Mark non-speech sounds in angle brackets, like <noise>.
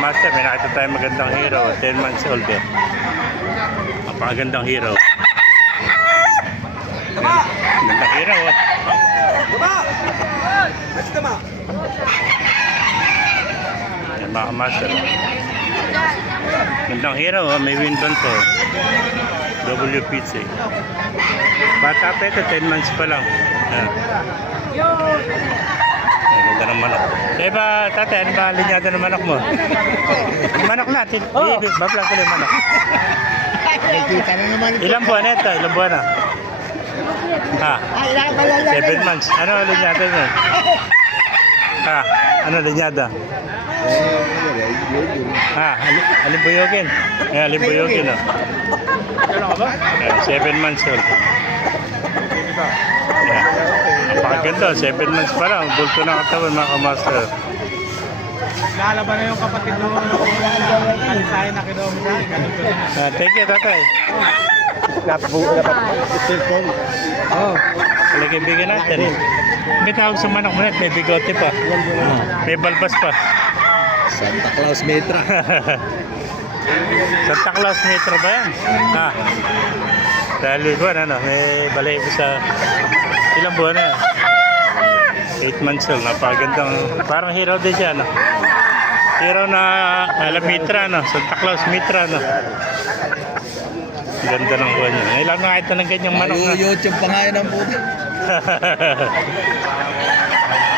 master, may nakita tayong magandang hero. 10 months old eh. Napakagandang hero. Magandang hero. oh. Yan mga master. Gandang hero, oh. may windband po. W Pizza. Bata pa ito, 10 months pa lang. Yan. Ng Eh ba, tatay, ano ba linyada ng manok mo? Manok natin. Oh. Bablang ko lang yung manok. Nakikita na naman ito. Ilang buwan na ito? Ilang buwan na? Ha? Ay, yan? Seven months. Ano linyada niya? Ha? Ano linyada? Ha? Ali- Alimbuyogin. Eh, alimbuyogin, oh. Eh, seven months old. Napakaganda, seven months pa lang. Bulto ng katawan, mga kamaster. Lalaban na yung kapatid mo. Kalisayan na rin. Ah, thank you, tatay. Cellphone. Oh, kaibigan natin. May tawag sa manok mo may bigote pa. May balbas pa. Santa Claus Metra. <laughs> Santa Claus Metro ba yan? Ha? Dahil buwan, ano, may balay sa ilang buwan na yan. 8 months old, napagandang, parang hero din siya, no? Hero na, alam, Mitra, no? Santa Claus Mitra, no? Ganda ng buwan niya. Ngayon lang nakita ng ganyang manok na. YouTube pa nga yun ang puto. <laughs>